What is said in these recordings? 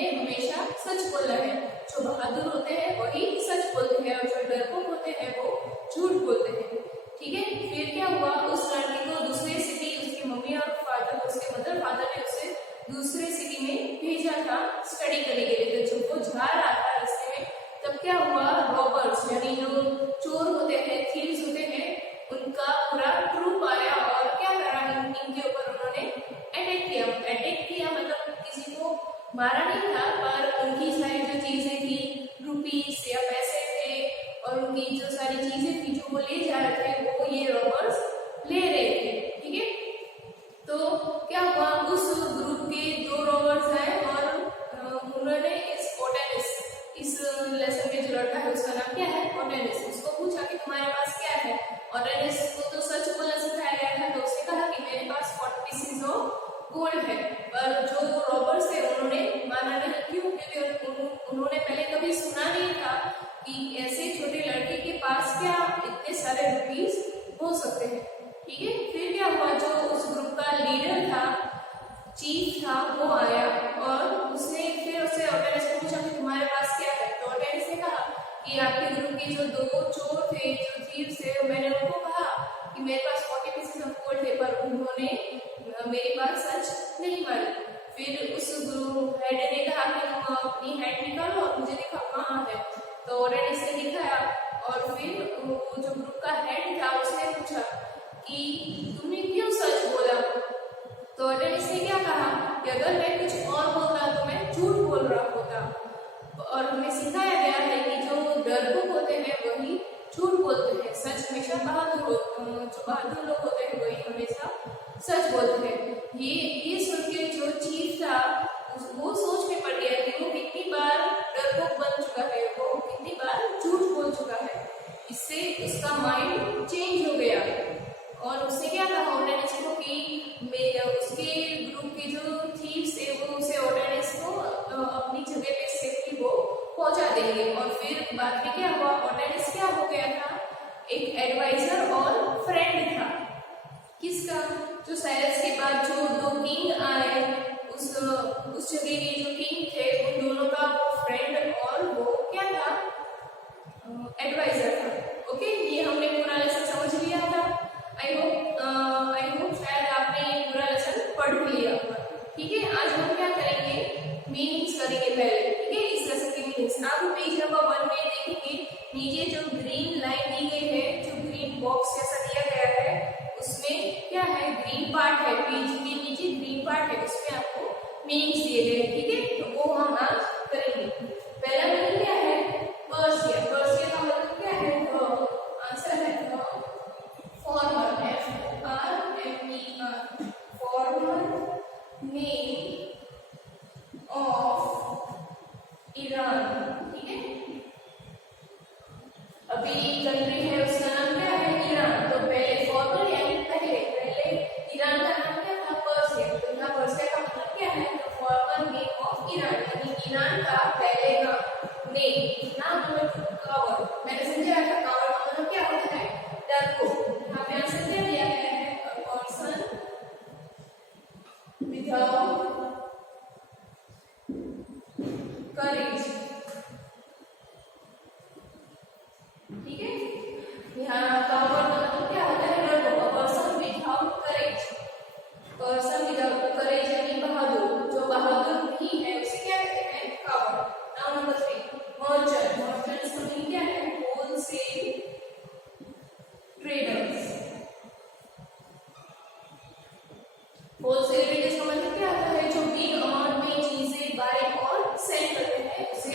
उन्हें हमेशा सच बोलना है। जो बहादुर होते हैं वही सच बोलते हैं और जो डरपोक होते हैं वो झूठ बोलते हैं। ठीक है, फिर क्या हुआ, उस लड़की को दूसरे सिटी, उसकी मम्मी और फादर, उसके मदर फादर ने उसे दूसरे सिटी में भेजा था स्टडी करने के लिए। तो जब वो जा रहा था रास्ते में, तब क्या हुआ, रॉबर्स यानी जो चोर होते हैं, थीव्स होते हैं, उनका पूरा ग्रुप आया और क्या करा, इनके ऊपर उन्होंने अटैक किया। अटैक किया मतलब किसी को मारा नहीं था, पर उनकी सारी जो चीजें थी, रुपीस या पैसे थे और उनकी जो सारी चीजें थी जो वो ले जा रहे थे, वो ये रॉबर्स ले रहे थे। ठीक है, तो क्या हुआ, उस ग्रुप के दो रॉबर्स आए और उन्होंने इस ओटेनिस, इस लेसन में जो लड़का है उसका नाम क्या है, ओटेनिस, उसको पूछा कि तुम्हारे पास क्या है। ओटेनिस को तो सच बोलना सिखाया गया था, तो उसने कहा कि मेरे पास 40 पीसेस ऑफ गोल्ड है। पर जो रॉबर्स थे उन्होंने माना नहीं, क्यों, क्योंकि उन्होंने पहले कभी सुना नहीं था कि ऐसे छोटे लड़के के पास क्या इतने सारे रुपीस हो सकते हैं। ठीक है, फिर क्या हुआ, जो उस ग्रुप का लीडर था, चीफ था, वो आया और उसने फिर उससे ओटेनिस को पूछा कि तुम्हारे पास क्या है। तो ओटेनिस ने कहा कि आपके ग्रुप के जो दो चोर थे, जो थीव्स थे, मैंने उनको कहा कि मेरे पास 40 पीसेस ऑफ गोल्ड है, पर उन्होंने मेरी बात सच नहीं मानी। फिर उस ग्रुप हेड ने कहा कि तुम अपनी हैंड निकालो और मुझे दिखाओ कहाँ है। तो ओटेनिस ने दिखाया और फिर वो जो ग्रुप का हेड था उसने पूछा कि तुमने क्यों सच बोला। तो ओटेनिस ने क्या कहा कि अगर मैं कुछ और बोलता तो मैं झूठ बोल रहा होता, और हमें सिखाया गया है कि जो डरपोक होते हैं वही झूठ बोलते हैं, सच हमेशा बहादुर, जो बहादुर लोग होते हैं वही हमेशा सच बोलते हैं। ये सुन के जो चीफ था वो सोच में पड़ गया कि वो कितनी बार डरपोक बन चुका है, वो कितनी बार झूठ बोल चुका है। इससे उसका माइंड चेंज हो गया और उसने क्या कहा ओटेनिस को कि उसके ग्रुप के जो थीव्स थे वो उसे ओटेनिस को अपनी जगह पे सेफली वो पहुंचा देंगे। और फिर बाद में क्या हुआ, ओटेनिस क्या हो गया था, एक एडवाइजर और फ्रेंड था। किसका, जो साइरस के बाद जो दो किंग आए, उस जगह के जो किंग थे उन दोनों का वो फ्रेंड और वो क्या था, एडवाइजर था। ओके, ये हमने पूरा लेसन समझ लिया था। आई होप शायद आपने ये पूरा लेसन पढ़ लिया होगा। ठीक है, आज हम क्या करेंगे, मीनिंग्स करेंगे पहले। ठीक है, इस लेसन के मीनिंग्स आप पेज नंबर 1 में देखेंगे, नीचे जो ग्रीन लाइन दी गई है, जो ग्रीन बॉक्स जैसा दिया गया है, उसमें क्या है, ग्रीन पार्ट है, पेज के नीचे ग्रीन पार्ट है, उसमें आपको मीनिंग्स दिए गए हैं। ठीक है, तो वो हम आज करेंगे। पहला मीनिंग क्या है, पर्सिया। पर्सिया का मतलब क्या है, आंसर है farmer, FORMER, farmer name of Iran. ठीक है, अभी कंट्री है उसका नाम क्या है, ईरान। तो पहले फॉर्मर यानी पहले ईरान का नाम क्या था, पर्सिया। तो यहाँ पर्सिया का मतलब क्या है, तो फॉर्मर नेम ऑफ ईरान यानी ईरान का पहले नाम। नेम, नाम मतलब कवर, मैंने समझाया था कवर का मतलब क्या होता है, डरपोक। हमें आंसर क्या दिया गया है, अ पर्सन विदाउट करेज। ठीक है, यहाँ कवर का मतलब क्या होता है, डरपोक। A person without courage, person without courage यानी बहादुर, जो बहादुर नहीं है उसे क्या कहते हैं, cover. Noun number 3, merchant. Merchant का मीनिंग क्या है, होलसेल ट्रेडर्स। होलसेल ट्रेडर्स का मतलब क्या होता है, जो बिग अमाउंट में चीजें बाय और सेल करते हैं उसे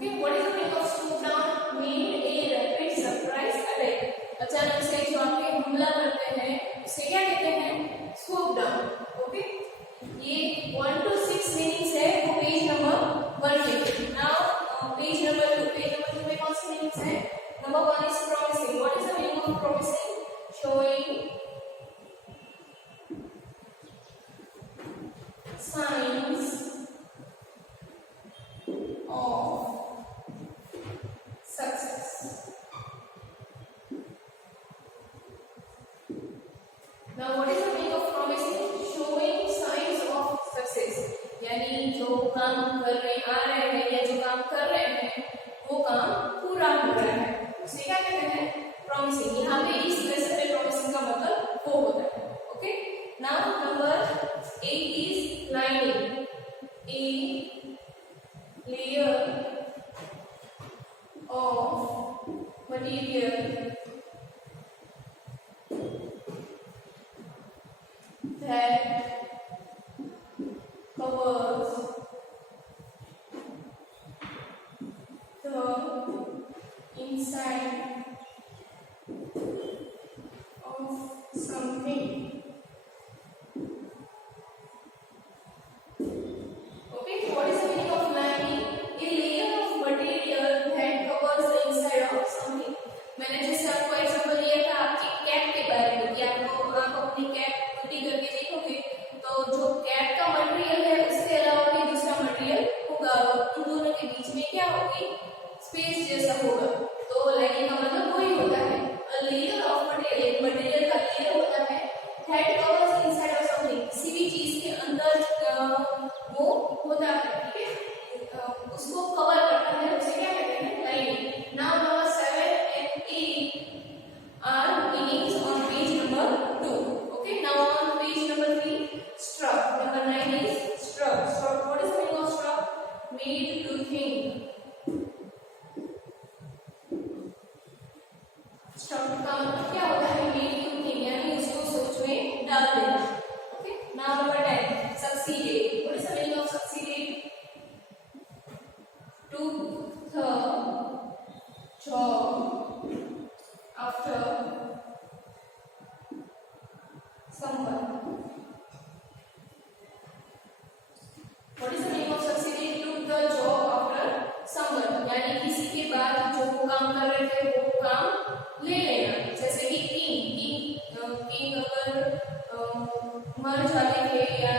Okay, what is the meaning of swoop down? Made a rapid surprise attack. अचानक से जो आपके हमला करते हैं उसे क्या कहते हैं? swoop down. Okay, ये 1 to 6 मीनिंग्स है वो पेज नंबर 1 में. Now page number 2. Page number 2 में कौन से मीनिंग्स है? Number 1 is promising. What is the meaning of promising? Showing signs of success. Now what is the meaning of promising? Showing signs of success. यानी जो काम कर रहे आ रहे हैं या जो काम कर रहे हैं वो काम पूरा हो रहा है उसे क्या कहते हैं? प्रॉमिसिंग. यहाँ पे इस लेसन में प्रॉमिसिंग का मतलब वो होता है. Okay, now number 8 is lining. A layer of material that covers the inside of something. Okay, what is the meaning of lining? A layer of material that covers the inside of something. मैंने जैसे आपको example दिया था आपकी cap के बारे में कि आप अपनी कैप उल्टी करके देखोगे तो जो कैप का मटेरियल है उसके अलावा भी दूसरा मटेरियल होगा और उन दोनों के बीच में क्या होगी? स्पेस जैसा होगा. तो लाइनिंग का मतलब वही होता है. A layer of material, material का लेयर होता है that covers inside of something. किसी भी चीज के अंदर वो होता है. ठीक है, उसको कवर करता है उसे क्या कहते हैं? Lining. Now number 7 and 8 are meanings on page number 2. Okay, now on page number 3, struck. Number 9 is struck. Struck. What is the meaning of struck? Made to think. struck का मतलब क्या होता है? made to think यानी उसको सोच में डाल देना. Okay, now number 10, succeeded. What is the meaning of succeeded? Took the job after someone. What is the meaning of succeeded? Took the job after someone. यानी किसी के बाद जो वो काम कर रहे थे वो काम ले लेना. जैसे कि किंग अगर मर जाते थे या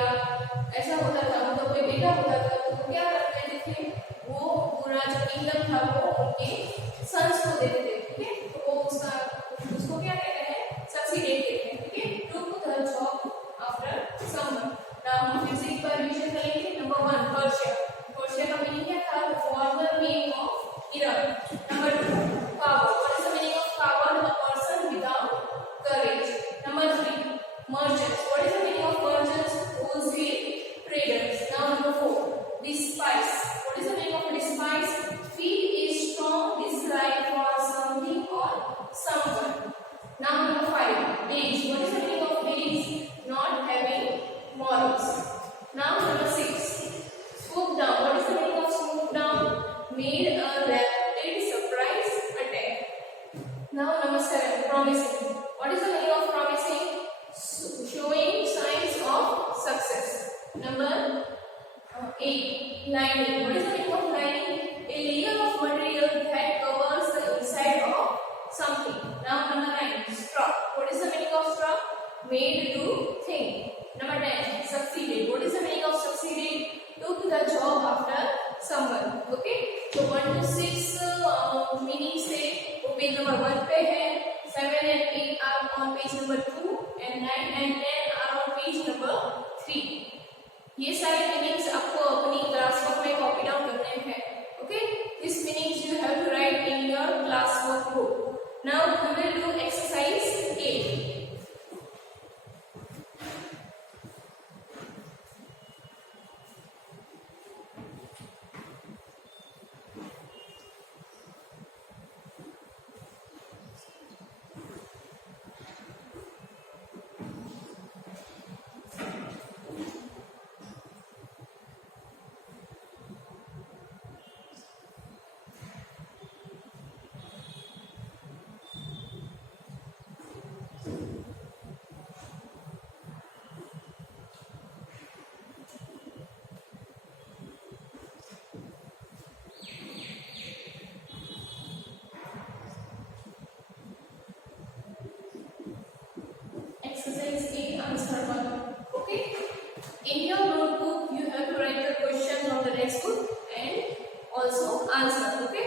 ऐसा होता था मतलब कोई बेटा होता था तो वो क्या करते थे? वो पूरा जो किंगडम था वो उनके सन्स को देते थे. ठीक है, तो वो उसको क्या कहते हैं? सक्सीडेड कहते हैं. ठीक है, took the job after someone. Now हम फिर से एक बार रिवीजन करेंगे. Number 1, Persia. पर्शिया का मीनिंग क्या था? Farmer name of Iran. Number 2, power. What is the meaning of power? A person without courage. Number 3, merchants. What is the meaning of merchants? Wholesale traders. Now number 4, despise. What is the meaning of despise? Feel a strong dislike for something or someone. Now number 5, beige. What is the meaning of beige? Not having morals. Now number 6, swoop down. What is the meaning of swoop down? Made a rapid surprise attack. Now number 7, promising. What is the meaning of promising? Showing signs of success. Number 8, lining. What is the meaning of lining? A layer of material that covers the inside of something. Now number 9, struck. What is the meaning of struck? Made to think. Number 10, succeeded. What is the meaning of succeeded? Took the job after someone. Okay, so 1 to 6 meanings से वो page number 1 पे है. 7 and 8 are on page number 2 and 9 and 10 are on page number 3. ये सारे meanings आपको अपनी class work में copy down करने हैं. Okay, this meanings you have to write in your class work book. Now we will do exercise 8. Answer. Okay,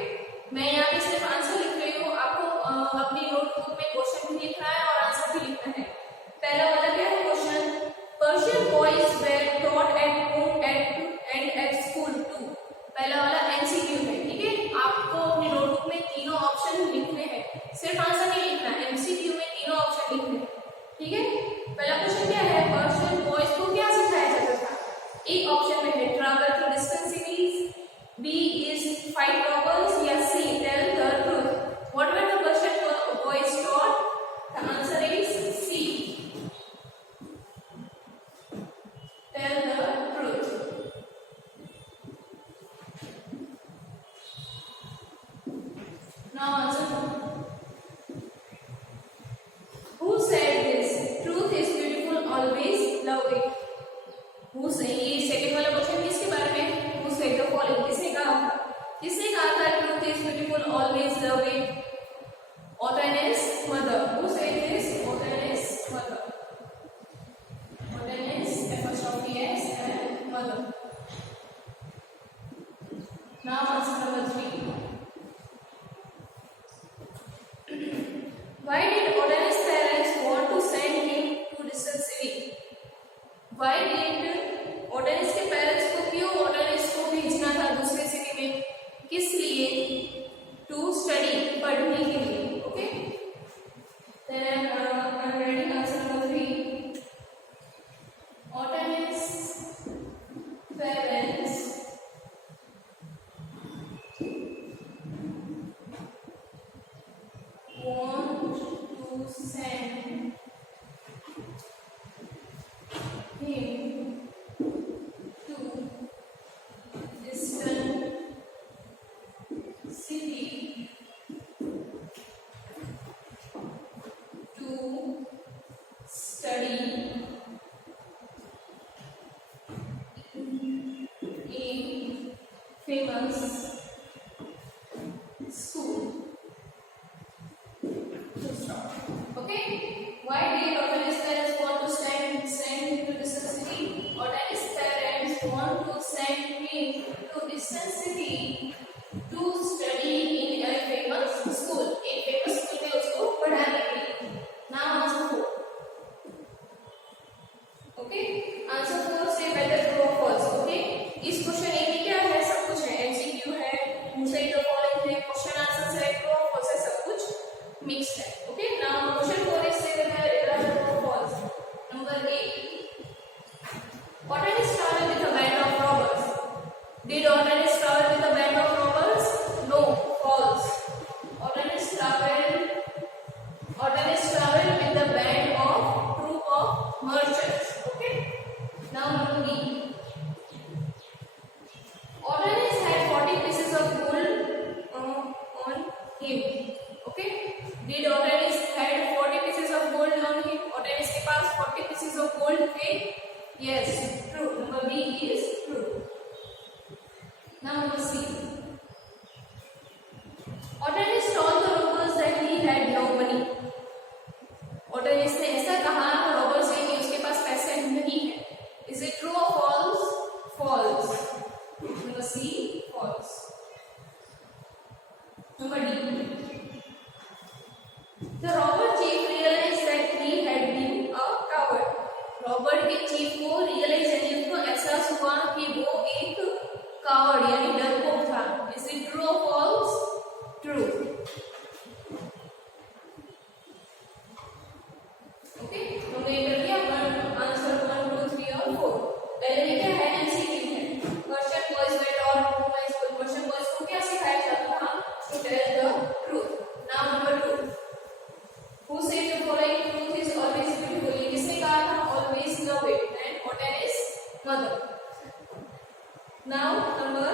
मैं यहाँ पे सिर्फ आंसर लिख रही हूँ, आपको अपनी नोटबुक में क्वेश्चन भी लिखना है और आंसर भी लिखना है। पहला वाला क्या है question, Persian boys were taught at home and at school too. पहला वाला एमसीक्यू है, ठीक है, आपको अपनी नोटबुक में तीनों ऑप्शन लिखने हैं, सिर्फ आंसर नहीं लिखना, एमसीक्यू में तीनों ऑप्शन लिखने हैं, ठीक है। पहला क्वेश्चन क्या है, पर्शियन बॉयज को क्या सिखाया जाता था? एक ऑप्शन में है travel through distance series, B is fight robbers, या C tell the truth. What were the Persian boys taught? The answer is C, tell the truth. Now answer, who said this? Truth is beautiful, always love it. Who said? ये second वाला question किसके बारे में? Who said the following? किसने कहा था? किसने कहा था truth is beautiful, always love it? Otanes mother. Who said this? Otanes mother. Otanes apostrophe s and mother. Now answer number 3. Why did Otanes' parents want to send him to distant city? Why did Otanes के parents को क्यों Otanes को भेजना था दूसरे city में? किस लिए? टू स्टडी, पढ़ने के लिए। Okay, then I'm writing answer number 3. Otanes parents want to send him to distant city to study in famous school. Okay, why did Otanes' parents want to send him to distant city? Otanes' parents want to send him to distant city to study in a famous school. एक famous school में उसको पढ़ाने के लिए। Now answer 4. Okay, answer 4 से better true or false. Okay, इस question ए में क्या है? सब कुछ है, एमसीक्यू है, मुझे तो फॉलोइंग है, क्वेश्चन आंसर है, ट्रू और फॉल्स है, सब कुछ मिक्स है। Okay, now question 4 is say whether true or false. Number A. Otanes traveled with a band of robbers. Did Otanes travel with a band of robbers? No, false. Otanes traveled with a band of group of merchants. Okay. Now number B. Otanes had 40 pieces of gold on him. Okay. Did Otanes had 40 pieces of gold on him? Otanes के पास 40 pieces of gold थे? Yes, true. Number B is true. Now number C. Otanes told the robbers that he had no money. Otanes ने ऐसा कहा robbers से कि उसके पास पैसे नहीं है. Is it true or false? False. Number C, false. Number D. The robber chief realized that he had been a coward. Robert के चीफ को रियलाइज यानी उसको एहसास हुआ कि वो एक कावर्ड यानी डरपोक था। इज इट ट्रू और फॉल्स? ट्रू। ओके, हमने कर दिया आंसर 1, 2, 3 और 4। पहले में क्या है? एमसीक्यू है। Persian boys were taught to my school. Persian boys को क्या सिखाया जाता था? To tell the truth. Now number 2. Who said the following? Truth is always beautiful. ये किसने कहा था? Always love it. And Otanes' mother. Now number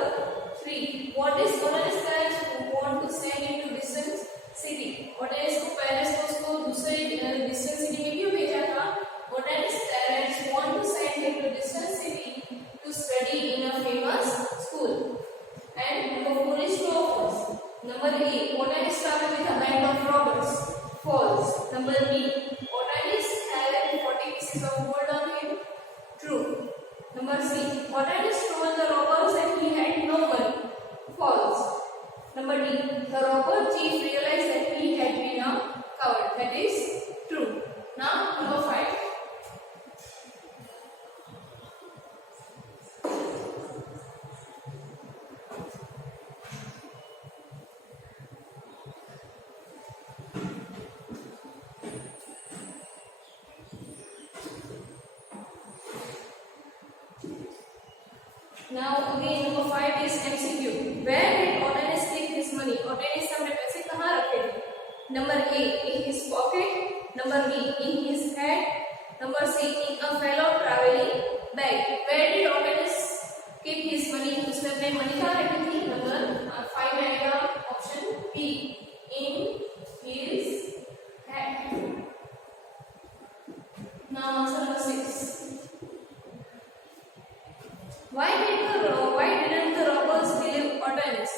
3. What is Otanes' parents who want to send him to distant city? Otanes को parents को उसको दूसरे distant city में क्यों भेजा था? Otanes' parents want to send him to distant city to study in a famous school. And number 4 is true or false. Number A. Otanes traveled with a band of robbers. False. Number B. Otanes had 40 pieces of gold on him. True. Number C. Otanes told the robbers that he had no money. False. Number D, the robber chief realized that he had been a coward. That is true. Now number 5. Now again number 5 is MCQ. Where did Odanis keep his money? Odanis अपने पैसे कहाँ रखे थे? Number A, in his pocket. Number B, in his hat. Number C, in a fellow traveling bag. Where did Odanis keep his money? उसने अपने money कहाँ रखी थी? Number 5 आएगा option B, in his hat. Now answer number 6. Why didn't the robbers believe Odanis?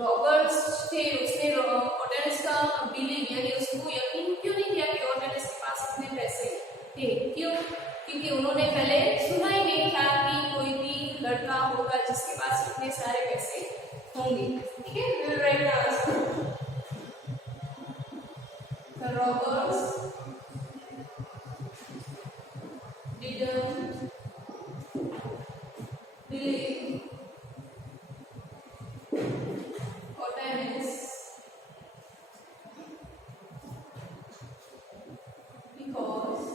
Robbers थे उसने Odanis का believe यानी उसको यकीन क्यों नहीं किया कि Odanis के पास इतने पैसे थे? क्यों? क्योंकि उन्होंने पहले सुना ही नहीं था कि कोई भी लड़का होगा जिसके पास इतने सारे पैसे होंगे. ठीक है, we will write the answer. The robbers didn't believe Odanis because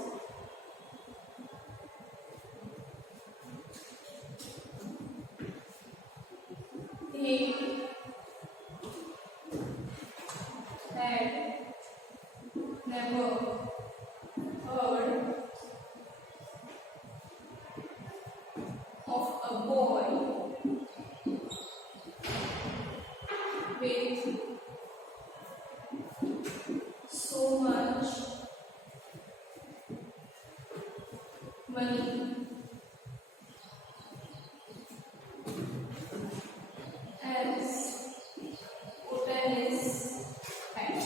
he had never heard of a boy with so much money as Odanis had.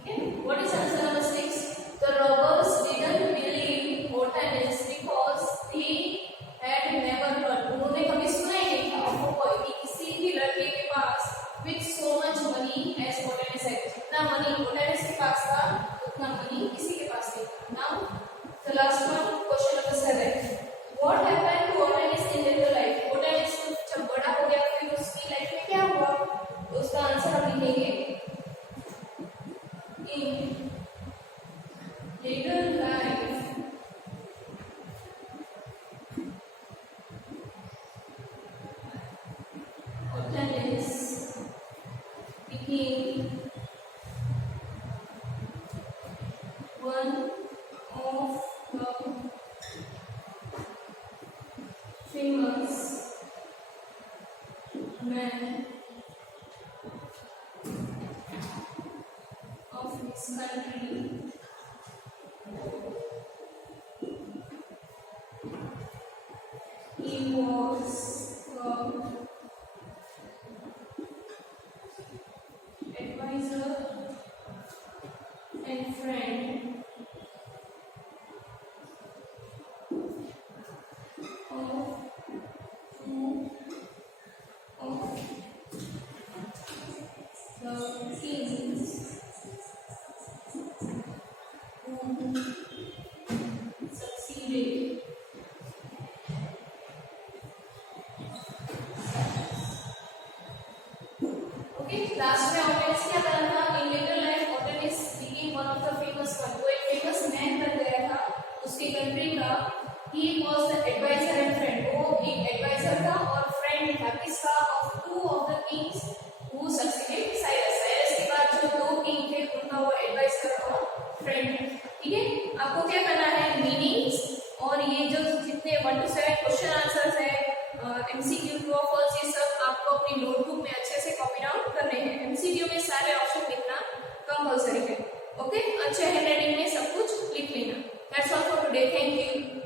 Okay, what is answer number 6? The robbers didn't believe Odanis because he had never heard. उन्होंने कभी सुना ही नहीं था वो कोई भी किसी भी लड़के के पास with so much money as Odanis had. जितना मनी Odanis के पास था उतना मनी किसी के पास नहीं था. Now the last one, question number 7. What happened to Odanis in later life? Odanis जब बड़ा हो गया फिर उसकी लाइफ में क्या हुआ? तो उसका आंसर हम लिखेंगे in later life. Odanis became one of the famous men of his country. He was the advisor and friend of two of the kings who succeeded last में Odanis क्या करा था? In later life Odanis became one of the famous one. वो एक famous man बन गया था उसकी कंट्री का. He was the advisor and friend. वो एक एडवाइजर था और फ्रेंड था किसका? of two of the kings who succeeded Cyrus. Cyrus के बाद जो दो किंग थे उनका वो एडवाइजर और फ्रेंड. ठीक है, आपको क्या करना है? मीनिंग्स और ये जो जितने 1 to 7 क्वेश्चन आंसर्स है MCQ ट्रू और फॉल्स ये सब आपको अपनी नोटबुक में अच्छे से कॉपी डाउन करने हैं. MCQ में सारे ऑप्शन लिखना कंपल्सरी है. ओके, अच्छे हैंडराइटिंग में सब कुछ लिख लेना. That's all for today. Thank you.